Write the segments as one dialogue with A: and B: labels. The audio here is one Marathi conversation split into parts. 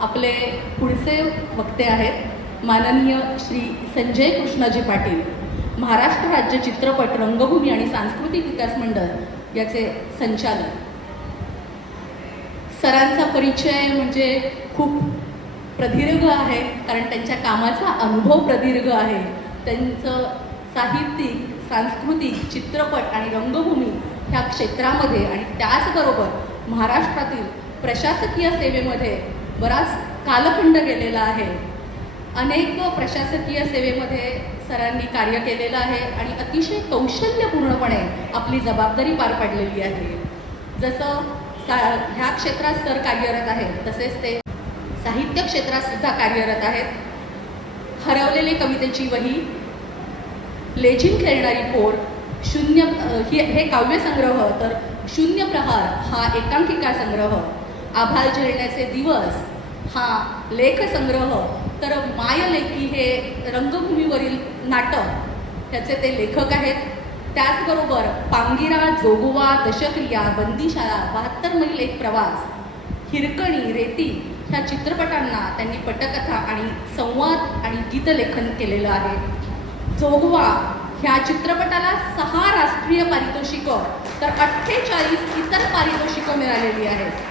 A: आपले पुढचे वक्ते आहेत माननीय श्री संजय कृष्णाजी पाटील. महाराष्ट्र राज्य चित्रपट रंगभूमी आणि सांस्कृतिक विकास मंडळ याचे संचालक. सरांचा परिचय म्हणजे खूप प्रदीर्घ आहे कारण त्यांच्या कामाचा अनुभव प्रदीर्घ आहे. त्यांचं साहित्यिक सांस्कृतिक चित्रपट आणि रंगभूमी ह्या क्षेत्रामध्ये आणि त्याचबरोबर महाराष्ट्रातील प्रशासकीय सेवेमध्ये बराच कालखंड गेलेला आहे. अनेक प्रशासकीय सेवेमध्ये सरांनी कार्य केलेलं आहे आणि अतिशय कौशल्यपूर्णपणे आपली जबाबदारी पार पाडलेली आहे. जसं सा ह्या क्षेत्रात सर कार्यरत आहेत तसेच ते साहित्य क्षेत्रात सुद्धा कार्यरत आहेत. हरवलेले कवितेची वही लेझिम खेळणारी पोर शून्य हे काव्यसंग्रह तर शून्य प्रहार हा एकांकिका संग्रह आभाळ झेलण्याचे दिवस हा लेखसंग्रह तर मायलेखी हे रंगभूमीवरील नाटक ह्याचे ते लेखक आहेत. त्याचबरोबर पांगिरा जोगवा दशक्रिया बंदीशाळा बहात्तर मैल एक प्रवास हिरकणी रेती ह्या चित्रपटांना त्यांनी पटकथा आणि संवाद आणि गीतलेखन केलेलं आहे. जोगवा ह्या चित्रपटाला सहा राष्ट्रीय पारितोषिकं तर अठ्ठेचाळीस इतर पारितोषिकं मिळालेली आहेत.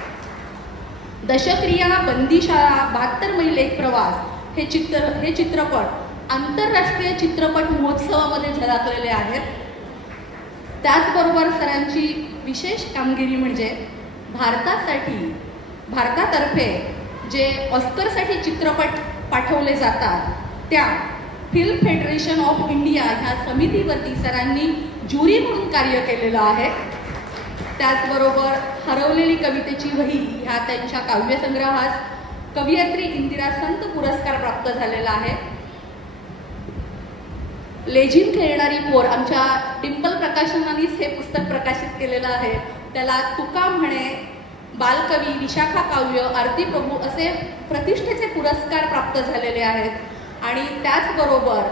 A: दशक्रिया बंदीशाळा बहात्तर महिले एक प्रवास हे चित्र हे चित्रपट आंतरराष्ट्रीय चित्रपट महोत्सवामध्ये झळकलेले आहेत. त्याचबरोबर सरांची विशेष कामगिरी म्हणजे भारतासाठी भारतातर्फे जे ऑस्करसाठी चित्रपट पाठवले जातात त्या फिल्म फेडरेशन ऑफ इंडिया ह्या समितीवरती सरांनी ज्युरी म्हणून कार्य केलेलं आहे. त्याचबरोबर हरवलेली कवितेची वही ह्या त्यांच्या काव्यसंग्रहास कवयित्री इंदिरा संत पुरस्कार प्राप्त झालेला आहे. लेझिम खेळणारी पोर आमच्या टिंपल प्रकाशनानेच हे पुस्तक प्रकाशित केलेलं आहे. त्याला तुका म्हणे बालकवी विशाखा काव्य आरती प्रभू असे प्रतिष्ठेचे पुरस्कार प्राप्त झालेले आहेत. आणि त्याचबरोबर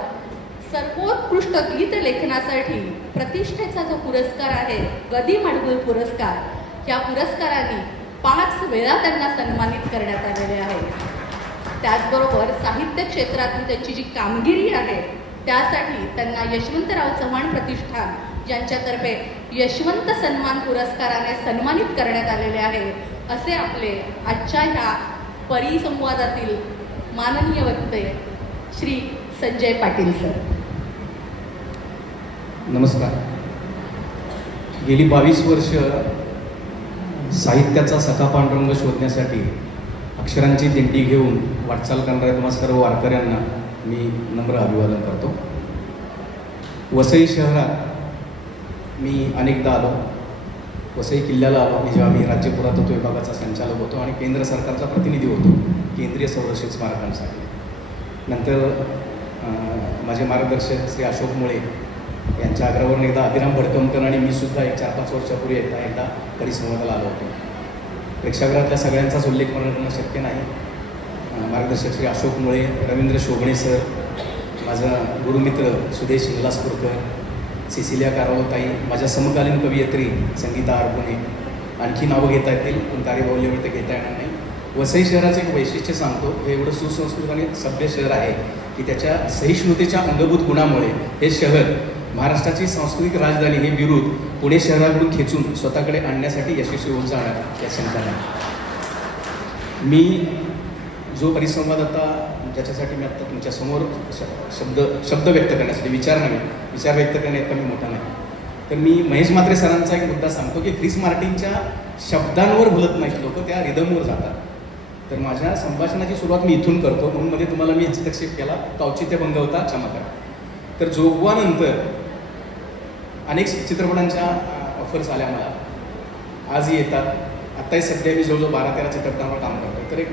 A: सर्वोत्कृष्ट गीत लेखनासाठी प्रतिष्ठेचा जो पुरस्कार आहे गदी माडगुळ पुरस्कार या पुरस्काराने पाच वेळा त्यांना सन्मानित करण्यात आलेले आहे. त्याचबरोबर साहित्य क्षेत्रातली त्यांची जी कामगिरी आहे त्यासाठी त्यांना यशवंतराव चव्हाण प्रतिष्ठान यांच्यातर्फे यशवंत सन्मान पुरस्काराने सन्मानित करण्यात आलेले आहे असे आपले आजच्या ह्या परिसंवादातील माननीय वक्ते श्री संजय पाटील सर.
B: नमस्कार. गेली बावीस वर्ष साहित्याचा सखा पांडुरंग शोधण्यासाठी अक्षरांची दिंडी घेऊन वाटचाल करणाऱ्या तुम्हा सर्व वारकऱ्यांना मी नम्र अभिवादन करतो. वसई शहरात मी अनेकदा आलो. वसई किल्ल्याला आलो. मी जेव्हा मी राज्य पुरातत्व विभागाचा संचालक होतो आणि केंद्र सरकारचा प्रतिनिधी होतो केंद्रीय संरक्षित स्मारकांसाठी. नंतर माझे मार्गदर्शक श्री अशोक मुळे यांच्या आग्रहावरून एकदा अभिराम भडकमकर आणि मी सुद्धा एक चार पाच वर्षापूर्वी एकदा एकदा परिसंवादाला आलो होतो. प्रेक्षागृहातल्या सगळ्यांचाच उल्लेख मला करणं शक्य नाही. मार्गदर्शक श्री अशोक मुळे रवींद्र शोभणे सर माझा गुरुमित्र सुदेश हिंगलासपूरकर सिसिलिया कारवताई माझ्या समकालीन कवयित्री संगीता आरपुणे आणखी नावं घेता येतील पण कार्यबाहुल्यावर ते घेता येणार नाही. वसई शहराचं एक वैशिष्ट्य सांगतो हे एवढं सुसंस्कृत आणि सभ्य शहर आहे की त्याच्या सहिष्णुतेच्या अंगभूत गुणामुळे हे शहर महाराष्ट्राची सांस्कृतिक राजधानी हे बिरुद पुणे शहराकडून खेचून स्वतःकडे आणण्यासाठी यशस्वी होत जाणार या शंका नाही मी जो परिसंवाद आता ज्याच्यासाठी मी आत्ता तुमच्यासमोर श- शब्द शब्द व्यक्त करण्यासाठी विचार नाही विचार व्यक्त करण्यात मी मोठा नाही. तर मी महेश म्हात्रे सरांचा एक मुद्दा सांगतो की क्रिस मार्टिनच्या शब्दांवर भुलत नाहीत लोक? त्या रिदमवर जातात. तर माझ्या संभाषणाची सुरुवात मी इथून करतो. म्हणून मध्ये तुम्हाला मी हस्तक्षेप केला. तो औचित्यभंग होता क्षमा करा. तर जोगवानंतर अनेक चित्रपटांच्या ऑफर्स आल्या मला. आजही येतात. आत्ताही सध्या मी जवळजवळ बारा तेरा चित्रपटांवर काम करतो तर एक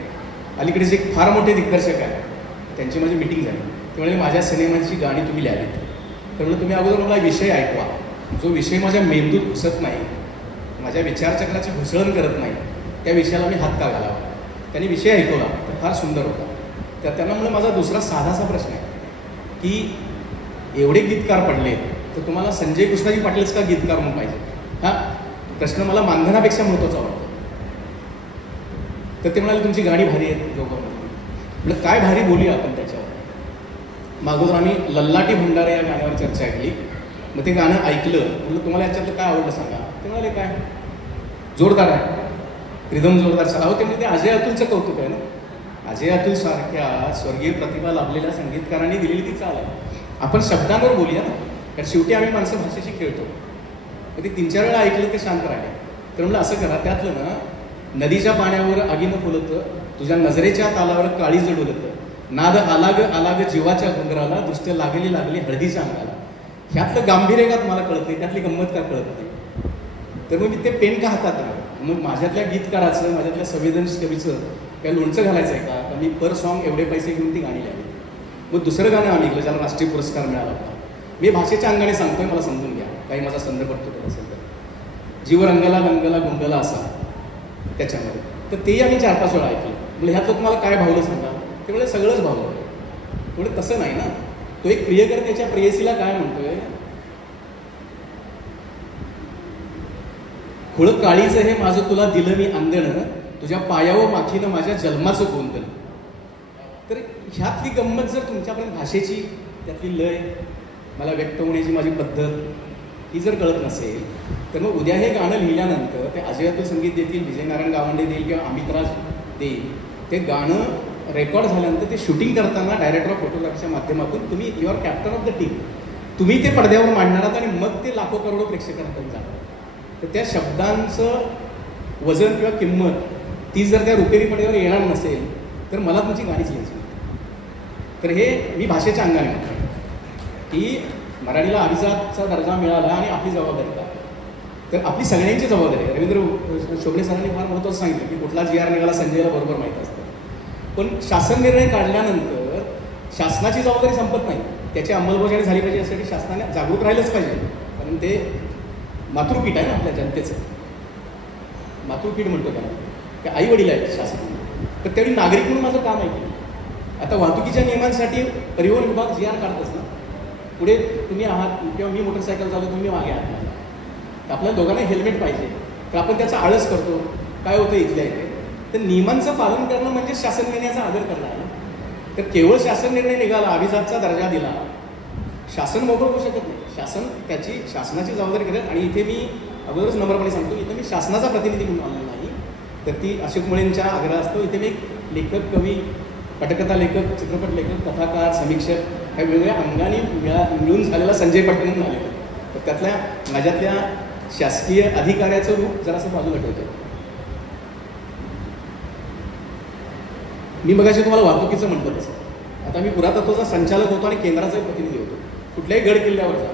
B: अलीकडेच एक फार मोठे दिग्दर्शक आहे त्यांची माझी मिटिंग झाली. ते म्हणजे माझ्या सिनेमाची गाणी तुम्ही लिहावीत. तर म्हणजे तुम्ही अगोदर मला विषय ऐकवा. जो विषय माझ्या मेंदूत घुसत नाही माझ्या विचारचक्राची घुसळण करत नाही त्या विषयाला मी हात का घालावा. त्यांनी विषय ऐकवला. तर फार सुंदर होता. तर त्यांना म्हणून माझा दुसरा साधासा प्रश्न आहे की एवढे गीतकार पडले तर तुम्हाला संजय कृष्णाजी पाटीलच का गीतकार म्हणून पाहिजे? हा? प्रश्न मला मानधनापेक्षा महत्त्वाचा वाटतो. तर ते म्हणाले तुमची गाणी भारी आहेत दोघं म्हटलं काय भारी बोलूया आपण त्याच्यावर. मागोदर आम्ही लल्लाटी भंडारे या गाण्यावर चर्चा केली. मग ते गाणं ऐकलं. म्हटलं तुम्हाला याच्यातलं काय आवडलं सांगा. ते म्हणाले काय? जोरदार आहे. रिदम जोरदार अहो ते म्हणजे ते अजय अतुलचं कौतुक आहे ना? अजय अतुल सारख्या स्वर्गीय प्रतिभा लाभलेल्या संगीतकारांनी दिलेली ती चाल आहे. आपण शब्दांवर बोलूया ना? कारण शेवटी आम्ही माणसं भाषेशी खेळतो. मग ते तीन चार वेळा ऐकलं ते शांत राहिले. तर म्हणलं असं करा त्यातलं ना नदीच्या पाण्यावर आगीनं फुलतं तुझ्या नजरेच्या तालावर काळी जडवलतं नाद आलाग आलाग जीवाच्या गुंगराला दृष्ट लागली लागली हळदीच्या अंगाला. ह्यातलं गांभीर्य का मला कळत नाही? त्यातली गंमत का कळत नाही? तर मग मी ते पेन का हातात मग माझ्यातल्या गीतकाराचं माझ्यातल्या संवेदनशील कवीचं काय लोणचं घालायचं आहे का मी पर सॉन्ग एवढे पैसे घेऊन ती गाणी लागली मग दुसरं गाणं आम्ही ऐकलं ज्याला राष्ट्रीय पुरस्कार मिळाला होता. मी भाषेच्या अंगाने सांगतोय मला समजून घ्या. काही माझा संदर्भ तुटत असेल तर. जीव रंगला रंगला गुंगला असा त्याच्यामध्ये. तर तेही आम्ही चार पाच वेळा ऐकलं. म्हणजे ह्यातलं तुम्हाला काय भावलं सांगा? ते म्हणजे सगळंच भावलं. थोडं तसं नाही ना. तो एक प्रियकर त्याच्या प्रेयसीला काय म्हणतोय? खुळ काळीचं हे माझं तुला दिलं मी आंदण तुझ्या पायावर माखीनं माझ्या जन्माचं कोंदण तर ह्यातली गंमत जर तुमच्यापर्यंत भाषेची त्यातली लय मला व्यक्त होण्याची माझी पद्धत ही जर कळत नसेल तर मग उद्या हे गाणं लिहिल्यानंतर ते अजयातू संगीत देतील विजयनारायण गावंडे देईल किंवा अमित राज देईल ते गाणं रेकॉर्ड झाल्यानंतर ते शूटिंग करताना डायरेक्टर ऑफ फोटोग्राफीच्या माध्यमातून तुम्ही you are captain of the team तुम्ही ते पडद्यावर मांडणार आहात आणि मग ते लाखो करोडो प्रेक्षकांपर्यंत जाणार तर त्या शब्दांचं वजन किंवा किंमत ती जर त्या रुपेरी पडद्यावर येणार नसेल तर मला तुमची गाणीच लिहायची तर हे मी भाषेच्या अंगाने म्हणतो. की मराठीला अभिजातचा दर्जा मिळाला आणि आपली जबाबदारी का? तर आपली सगळ्यांची जबाबदारी रवींद्र शोभणे सरांनी फार महत्त्वाचं सांगितलं की कुठला जी आर निघाला संजयला बरोबर माहीत असतं. पण शासन निर्णय काढल्यानंतर शासनाची जबाबदारी संपत नाही. त्याची अंमलबजावणी झाली पाहिजे यासाठी शासनाने जागरूक राहिलंच पाहिजे. कारण ते मातृपीठ आहे ना आपल्या जनतेचं. मातृपीठ म्हणतो त्याला. ते आई वडील आहेत शासन. तर त्यावेळी नागरिक म्हणून माझं काम आहे की आता वाहतुकीच्या नियमांसाठी परिवहन विभाग जी आर काढत ना पुढे तुम्ही आहात किंवा मी मोटरसायकल चालवतो तुम्ही मागे आहात. तर आपल्या दोघांना हेल्मेट पाहिजे. तर आपण त्याचा आळस करतो. काय होतं इथल्या इथे? तर नियमांचं पालन करणं म्हणजे शासन निर्णयाचा आदर करणं आहे ना. तर केवळ शासन निर्णय निघाला अभिजातचा दर्जा दिला शासन मोकळं होऊ शकत नाही. शासन त्याची शासनाची जबाबदारी घेतात. आणि इथे मी अगोदरच नम्रपणे सांगतो इथे मी शासनाचा प्रतिनिधी म्हणून आलेला नाही. तर ती अशोक मुळेंच्या असतो इथे मी एक लेखक कवी पटकथा लेखक चित्रपट लेखक कथाकार समीक्षक ह्या वेगवेगळ्या अंगाने मिळा मिळून झालेला संजय पाटील म्हणून आलेलो तर त्यातल्या माझ्यातल्या शासकीय अधिकाऱ्याचं रूप जरासं बाजूला ठेवतो. मी मगाशी तुम्हाला वाहतुकीचं म्हटलं तसं. आता मी पुरातत्वाचा संचालक होतो आणि केंद्राचाही प्रतिनिधी होतो. कुठल्याही गड किल्ल्यावर जा.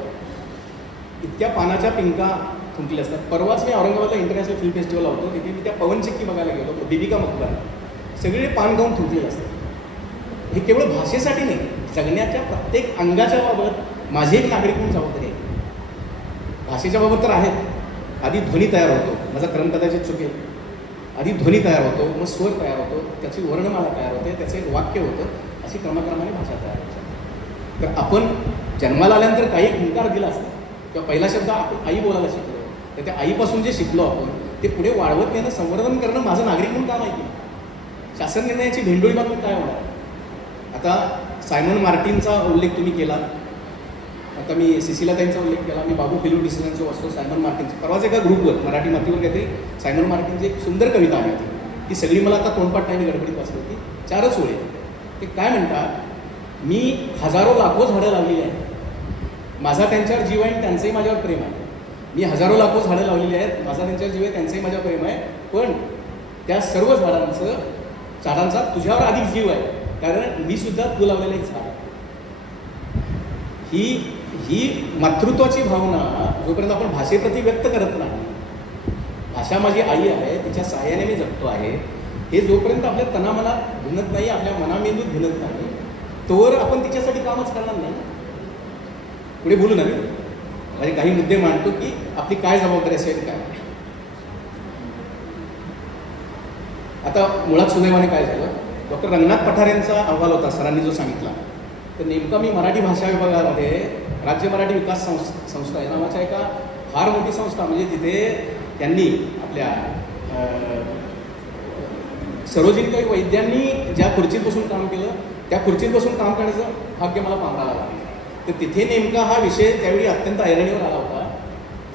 B: इतक्या पानाच्या पिंका थुंकल्या असतात. परवाच मी औरंगाबादला इंटरनॅशनल फिल्म फेस्टिवल होतो. तिथे मी त्या पवनचक्की बघायला गेलो होतो. बिबिका मकबरा. सगळे पान गाऊन थुंकलेले असतात. हे केवळ भाषेसाठी नाही. जगण्याच्या प्रत्येक अंगाच्या बाबत माझी एक नागरिक म्हणून जबाबदारी आहे. भाषेच्या बाबत तर आहेत. आधी ध्वनी तयार होतो. माझा क्रम कदाचित चुकेल आधी ध्वनी तयार होतो. मग स्वर तयार होतो. त्याची वर्णमाला तयार होते. त्याचं एक वाक्य होतं. अशी क्रमक्रमाने भाषा तयार होते. तर आपण जन्माला आल्यानंतर काही हुंकार दिला असता किंवा पहिला शब्द आपण आई बोलायला शिकलो तर त्या आईपासून जे शिकलो आपण ते पुढे वाढवत नेणं संवर्धन करणं माझं नागरिक म्हणून का आहे शासन निर्णयाची भेंडोळी बातमी काय होणार? आता सायमन मार्टिनचा उल्लेख तुम्ही केला. आता मी सिसिलाताईंचा उल्लेख केला मी बाबू फिल्म डिसिजनचं वाचतो सायमन मार्टिनचं. परवाच एका ग्रुपवर मराठी मातीवर काहीतरी सायमन मार्टिनची एक सुंदर कविता आली होती. ती सगळी मला आता तोंडपाठ नाही मी गडबडीत वाचली होती. चारच ओळी ते काय म्हणतात? मी हजारो लाखो झाडं लावलेली आहेत. माझा त्यांच्यावर जीव आहे आणि त्यांचंही माझ्यावर प्रेम आहे. मी हजारो लाखो झाडं लावलेली आहेत. माझा त्यांच्यावर जीव आहे त्यांचंही माझ्यावर प्रेम आहे. पण त्या सर्व झाडांचं झाडांचा तुझ्यावर अधिक जीव आहे. कारण मी सुद्धा तू लावलेलं एक झाड. ही ही मातृत्वाची भावना जोपर्यंत आपण भाषेप्रती व्यक्त करत नाही भाषा माझी आई आहे तिच्या सहाय्याने मी जगतो आहे हे जोपर्यंत आपल्या तनामनात भिनत नाही आपल्या मनामेंदूत भिनत नाही तोवर आपण तिच्यासाठी कामच करणार नाही. पुढे बोलू ना म्हणजे काही मुद्दे मांडतो की आपली काय जबाबदारी असेल काय. आता मुळात सुदैवाने काय झालं? डॉक्टर रंगनाथ पठार यांचा अहवाल होता सरांनी जो सांगितला. तर नेमका मी मराठी भाषा विभागामध्ये राज्य मराठी विकास संस संस्था या नावाच्या एका फार मोठी संस्था म्हणजे तिथे त्यांनी आपल्या अं, काही वैद्यांनी ज्या खुर्चीत बसून काम केलं त्या खुर्चीत बसून काम करण्याचं भाग्य मला पांघराला लागलं. तर तिथे नेमका हा विषय त्यावेळी अत्यंत ऐरणीवर आला होता.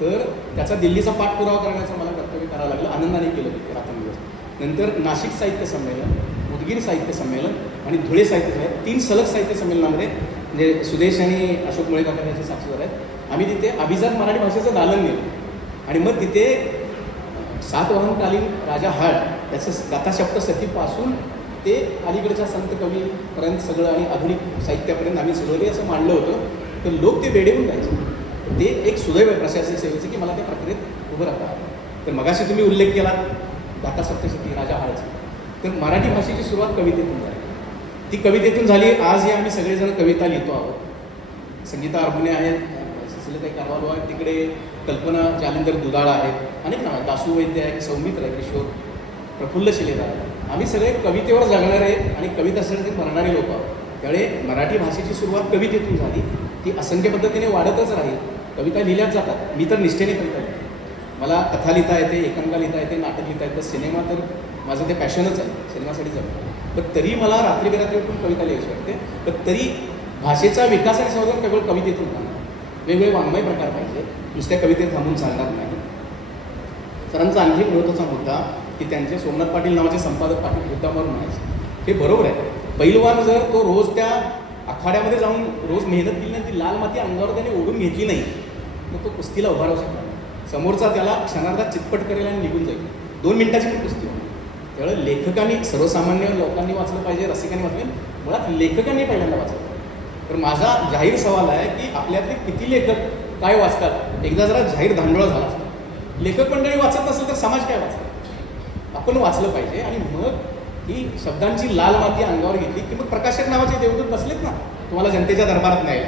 B: तर त्याचा दिल्लीचा पाठपुरावा करण्याचं मला कर्तव्य करावं लागलं. आनंदाने केलं तिथे रात्रंदिवस. नंतर नाशिक साहित्य संमेलन. गिर साहित्य संमेलन आणि धुळे साहित्य संमेलन तीन सलग साहित्य संमेलनामध्ये म्हणजे सुदेश आणि अशोक मुळे काका याचे साक्षीदार आहेत. आम्ही तिथे अभिजात मराठी भाषेचं दालन नेलं आणि मग तिथे सातवाहनकालीन राजा हाळ त्याचं गाथाशब्दसतीपासून ते अलीकडच्या संत कवीपर्यंत सगळं आणि आधुनिक साहित्यापर्यंत आम्ही सगळं असं मांडलं होतं. तर लोक ते वेडेवून जायचे. ते एक सुदैव आहे प्रशासनिक सेवेचं की मला त्या प्रक्रियेत उभं राहता तर मगाशी तुम्ही उल्लेख केला दाता सप्तशती राजा हाळची. तर मराठी भाषेची सुरुवात कवितेतून झाली. ती कवितेतून झाली. आज या आम्ही सगळेजण कविता लिहितो आहोत. संगीता अर्बुने आहेत सुशीलताई कारवालो आहेत तिकडे कल्पना जालिंदर दुधाळा आहेत अनेक नाव आहेत. दासू वैद्य आहे सौमित्र आहे किशोर प्रफुल्ल शिलेदार आम्ही सगळे कवितेवर जगणारे आणि कविता सगळे मरणारे लोक आहोत. त्यामुळे मराठी भाषेची सुरुवात कवितेतून झाली. ती असंख्य पद्धतीने वाढतच राहील. कविता लिहिल्याच जातात. मी तर निष्ठेने कविता लिहितो. मला कथा लिहिता येते एकांका लिहिता येते नाटक लिहिता येतं सिनेमा तर माझं ते पॅशनच आहे सिनेमासाठी जगतो पण तरी मला रात्री बेरात्री उठून कविता लिहायची वाटते पण तरी भाषेचा विकास आणि संवर्धन केवळ कवितेतून झाला वेगवेगळे वाङ्मय प्रकार पाहिजे नुसत्या कवितेत थांबून चालणार नाही सरांचा आणखी एक महत्त्वाचा मुद्दा की त्यांचे सोमनाथ पाटील नावाचे संपादक पाटील मुद्दामावर म्हणायचे. हे बरोबर आहे. पैलवान जर तो रोज त्या आखाड्यामध्ये जाऊन रोज मेहनत केली नाही ती लाल माती अंगावर त्याने ओढून घेतली नाही मग तो कुस्तीला उभा राहू शकणार समोरचा त्याला क्षणार्धात चितपट करेल आणि निघून जाईल. दोन मिनिटाची पण कुस्ती होणार. त्यामुळे लेखकांनी सर्वसामान्य लोकांनी वाचलं पाहिजे रसिकांनी वाचलं मुळात लेखकांनी पहिल्यांदा वाचलं तर माझा जाहीर सवाल आहे की आपल्यातले किती लेखक काय वाचतात? एकदा जरा जाहीर धांडोळा झाला लेखक मंडळी वाचत नसेल तर समाज काय वाचतो आपण वाचलं पाहिजे आणि मग ही शब्दांची लाल माती अंगावर घेतली की मग प्रकाशक नावाचे देवदूत बसलेत ना? तुम्हाला जनतेच्या दरबारात न्यायला.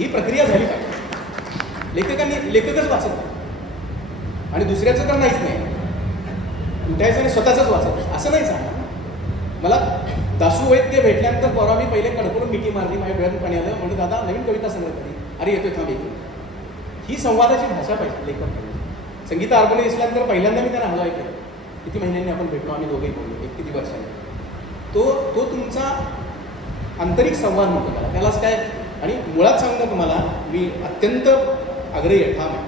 B: ही प्रक्रिया झाली पाहिजे. लेखकांनी लेखकच वाचत आणि दुसऱ्याचं तर नाहीच नाही उठायचं आणि स्वतःचंच वाचायचं. असं नाही सांगणार. मला दासू वैद्य भेटल्यानंतर परवा मी पहिले कडकडून मिठी मारली माझ्या डोळ्यात पाणी आलं. म्हणून दादा नवीन कविता सांगत करी. अरे येतोय थांब येतो ही संवादाची भाषा पाहिजे लेखक पाहिजे. संगीता अर्पणे दिसल्यानंतर पहिल्यांदा मी त्यांना हलवाय केलं किती महिन्यांनी आपण भेटलो आम्ही दोघेही बोललो एक किती वर्षांनी. तो तो तुमचा आंतरिक संवाद म्हणतो त्याला. त्यालाच काय? आणि मुळात सांगतो तुम्हाला मी अत्यंत आग्रही आहे. ठाम आहे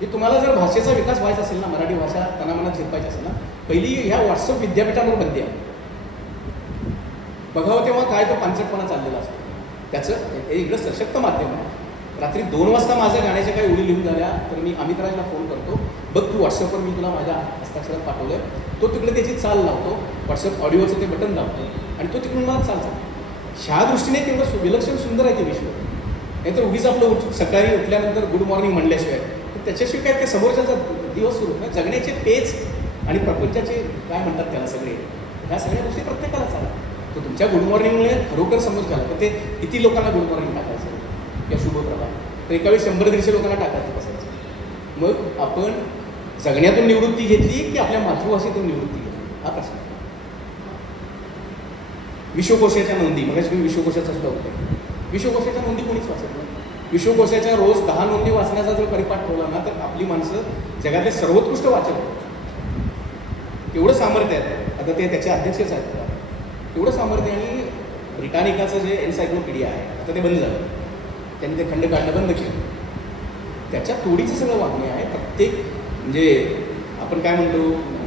B: की तुम्हाला जर भाषेचा विकास व्हायचा असेल ना मराठी भाषा त्यांना मनात असेल ना पहिली ह्या व्हॉट्सअप विद्यापीठांवर बंदी आहे. बघावं तेव्हा काय तो पानसटपणा चाललेला असतो. त्याचं हे इकडं सशक्त माध्यम आहे. रात्री दोन वाजता माझ्या गाण्याच्या काही उडी लिहून झाल्या तर मी अमितराजला फोन करतो. बघ तू व्हॉट्सअपवर मी तुला माझ्या हस्ताक्षरात पाठवलं आहे तो तिकडे त्याची चाल लावतो. व्हॉट्सअप ऑडिओचं ते बटन लावतो. आणि तो तिकडून मला चाल चालतो. ह्या दृष्टीने तेवढं सु- विलक्षण सुंदर आहे ते विश्व. नाहीतर उगीच आपलं उठ सकाळी उठल्यानंतर गुड मॉर्निंग म्हणल्याशिवाय. त्याच्याशिवाय काय ते समोरच्याचा दिवस सुरू म्हणजे जगण्याचे पेच आणि प्रपंचाचे काय म्हणतात त्याला सगळे. ह्या सगळ्या गोष्टी प्रत्येकाला चालतात. तर तुमच्या गुड मॉर्निंगमुळे खरोखर समोर झाला तर ते किती लोकांना गुड मॉर्निंग टाकायचं? या शुभप्रभा तर एका वेळी शंभर दीडशे लोकांना टाकायचं बसायचं. मग आपण जगण्यातून निवृत्ती घेतली की आपल्या मातृभाषेतून निवृत्ती घेतली? हा प्रश्न. विश्वकोशाच्या नोंदी. मग मी विश्वकोशाचा सुद्धा होतो विश्वकोशाच्या नोंदी कोणीच वाचत विश्वकोशाच्या रोज दहा नोंदी वाचण्याचा जर परिपाठ ठेवला ना तर आपली माणसं जगातले सर्वोत्कृष्ट वाचक आहेत. एवढं सामर्थ्य आहे. आता ते त्याचे अध्यक्षच आहेत. एवढं सामर्थ्य आणि ब्रिटानिकाचं जे एन्सायक्लोपीडिया आहे आता ते बंद झालं. त्यांनी ते खंड काढणं बंद केलं. त्याच्या तोडीचं सगळं वागणे आहे. प्रत्येक म्हणजे आपण काय म्हणतो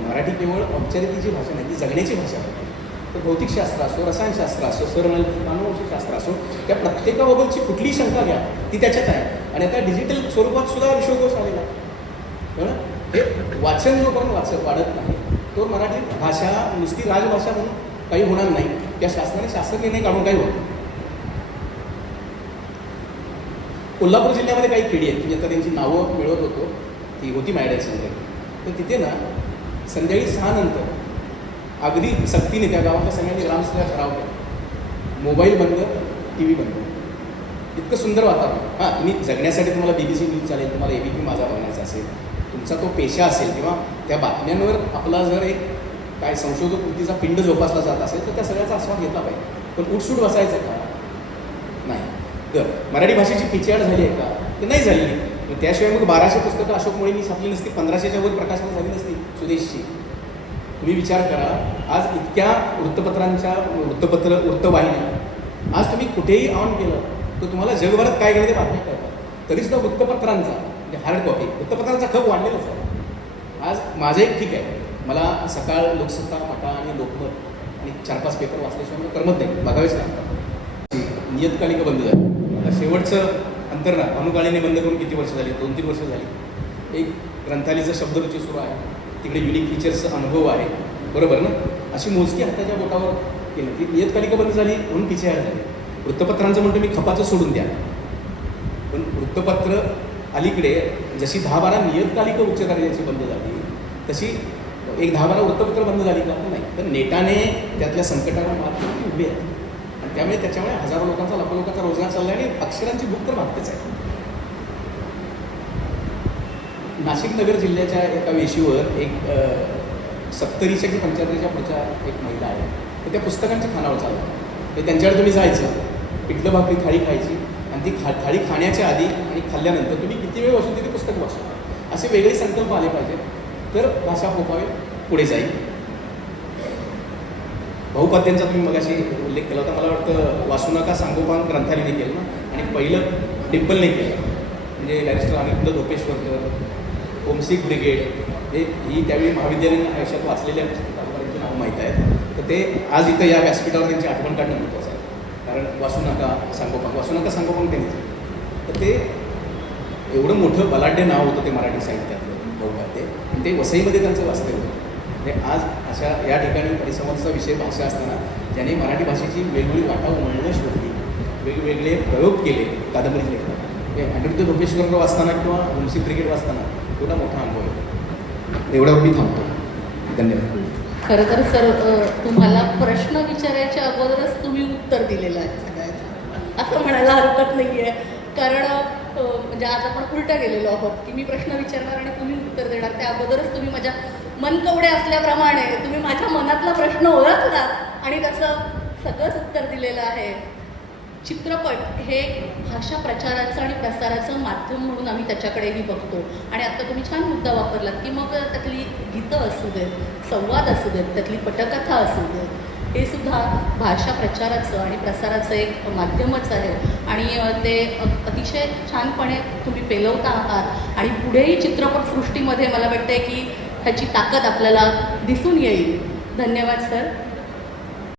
B: मराठी केवळ औपचारिकेची भाषा नाही ती जगण्याची भाषा आहे. तर भौतिकशास्त्र असो रसायनशास्त्र असो सरळ मानववंशशास्त्र असो त्या प्रत्येकाबाबतची कुठलीही शंका घ्या ती त्याच्यात आहे. आणि आता डिजिटल स्वरूपात सुद्धा विश्वकोश आलेला आहे. हो हे वाचन जोपर्यंत वाचत वाढत नाही तो मराठी भाषा नुसती राजभाषा म्हणून काही होणार नाही. त्या शासनाने शासन निर्णय काढून काही होत कोल्हापूर जिल्ह्यामध्ये काही खेडी आहेत म्हणजे आता त्यांची नावं मिळवत होतो ती होती मायड्या संध्याकाळी तर तिथे ना संध्याकाळी सहा नंतर अगदी सक्तीने त्या गावातल्या सगळ्यांनी ग्रामसभा ठराव केला. मोबाईल बंद टी व्ही बंद. इतकं सुंदर वातावरण. हां तुम्ही जगण्यासाठी तुम्हाला बी बी सी न्यूज चालेल तुम्हाला ए बी पी माझा बघण्याचा असेल तुमचा तो पेशा असेल किंवा त्या बातम्यांवर आपला जर एक काय संशोधक कृतीचा पिंड जोपासला जात असेल तर त्या सगळ्याचा आस्वाद घेतला पाहिजे. पण उठसूट बसायचं का? नाही. तर मराठी भाषेची पिछेहाट झाली आहे का? तर नाही झाली त्याशिवाय मग बाराशे पुस्तकं अशोक मी छापली नसती पंधराशेच्या वर प्रकाशन झाली नसती सुदेशची. तुम्ही विचार करा आज इतक्या वृत्तपत्रांच्या वृत्तपत्र वृत्तवाहिन्या आज तुम्ही कुठेही ऑन केलं तर तुम्हाला जगभरात काय घडते बातम्या कळतात तरीसुद्धा वृत्तपत्रांचा म्हणजे हार्ड कॉपी वृत्तपत्रांचा खप वाढलेलाच आहे. आज माझं एक ठीक आहे. मला सकाळ लोकसत्ता मटा आणि लोकमत आणि चार पाच पेपर वाचल्याशिवाय मला करमत नाही. बघावेच लागतात. नियतकालिका बंद झाली. आता शेवटचं अंतर ना बंद करून किती वर्ष झाली? दोन तीन वर्ष झाली. एक ग्रंथालयाचं शब्दरुची सुरू आहे. तिकडे युनिक फीचर्सचा अनुभव आहे. बरोबर ना? अशी मोजकी हाताच्या बोटावर केलं ती नियतकालिका बंद झाली म्हणून पिछेहार झाली. वृत्तपत्रांचं म्हणतो मी खपाचं सोडून द्या. पण वृत्तपत्र अलीकडे जशी दहा बारा नियतकालिका उच्च दर्जाची बंद झाली तशी एक दहा बारा वृत्तपत्र बंद झाली का? नाही. तर नेटाने त्यातल्या संकटाला मात करून उभी आहे. आणि त्यामुळे त्याच्यामुळे हजारो लोकांचा लाखो लोकांचा रोजगार चालला आहे आणि अक्षरांची भूक तर मागतेच आहे. नाशिक नगर जिल्ह्याच्या एका वेशीवर एक सत्तरीच्या की पंच्याहत्तरीच्या पुढच्या एक महिला आहे. तर त्या पुस्तकांच्या खानावर चाललं ते त्यांच्याकडे तुम्ही जायचं पिठलं भाकरी थाळी खायची आणि ती खा थाळी खाण्याच्या आधी आणि खाल्ल्यानंतर तुम्ही किती वेळ वाचून तिथे पुस्तक वाचू असे वेगळे संकल्प आले पाहिजेत. तर भाषा फोपावे पुढे जाईल. बहुपद्यांचा तुम्ही मगाशी उल्लेख केला होता. मला वाटतं वासू नका सांगोपांग ग्रंथालयाने केलं ना? आणि पहिलं डिम्पलने केलं. म्हणजे barrister Anil Dhopeshwarkar homesick brigade हे ही त्यावेळी महाविद्यालयीन आयुष्यात वाचलेल्या पुस्तकांची नावं माहीत आहेत. तर ते आज इथं या व्यासपीठावर त्यांची आठवण काढणं महत्त्वाचं आहे. कारण वासू नका सांगोपांग वासू नका सांगोपांग त्यांनी. तर ते एवढं मोठं बलाढ्य नाव होतं ते मराठी साहित्यातलं बहुपाद्य आणि ते वसईमध्ये त्यांचं वास्तव्य होतं. म्हणजे आज अशा या ठिकाणी परिसंवादाचा विषय भाषा असताना त्यांनी मराठी भाषेची वेगवेगळी वाटा उमळणं शोधली वेगवेगळे प्रयोग केले कादंबरी लेखनात म्हणजे अनिरुद्ध धोपेश्वरराव वाचताना किंवा वंशी क्रिकेट वाचताना एवढा मोठा अनुभव आहे. एवढ्यावर मी थांबतो. धन्यवाद.
A: खरं तर सर तुम्हाला प्रश्न विचारायच्या अगोदरच तुम्ही उत्तर दिलेलं आहे सगळ्याचं. असं म्हणायला हरकत नाही आहे कारण म्हणजे आज आपण उलटा गेलेलो आहोत की मी प्रश्न विचारणार आणि तुम्ही उत्तर देणार. त्या अगोदरच तुम्ही माझ्या मनकवडे असल्याप्रमाणे तुम्ही माझ्या मनातला प्रश्न ओळखला आणि त्याचं सगळंच उत्तर दिलेलं आहे. चित्रपट हे भाषा प्रचाराचं आणि प्रसाराचं माध्यम म्हणून आम्ही त्याच्याकडेही बघतो. आणि आता तुम्ही छान मुद्दा वापरलात की मग त्यातली गीतं असू देत संवाद असू देत त्यातली पटकथा असू देत हे सुद्धा भाषा प्रचाराचं आणि प्रसाराचं एक माध्यमच आहे. आणि ते अतिशय छानपणे तुम्ही पेलवता आहात. आणि पुढेही चित्रपटसृष्टीमध्ये मला वाटतं की ह्याची ताकद आपल्याला दिसून येईल. धन्यवाद सर.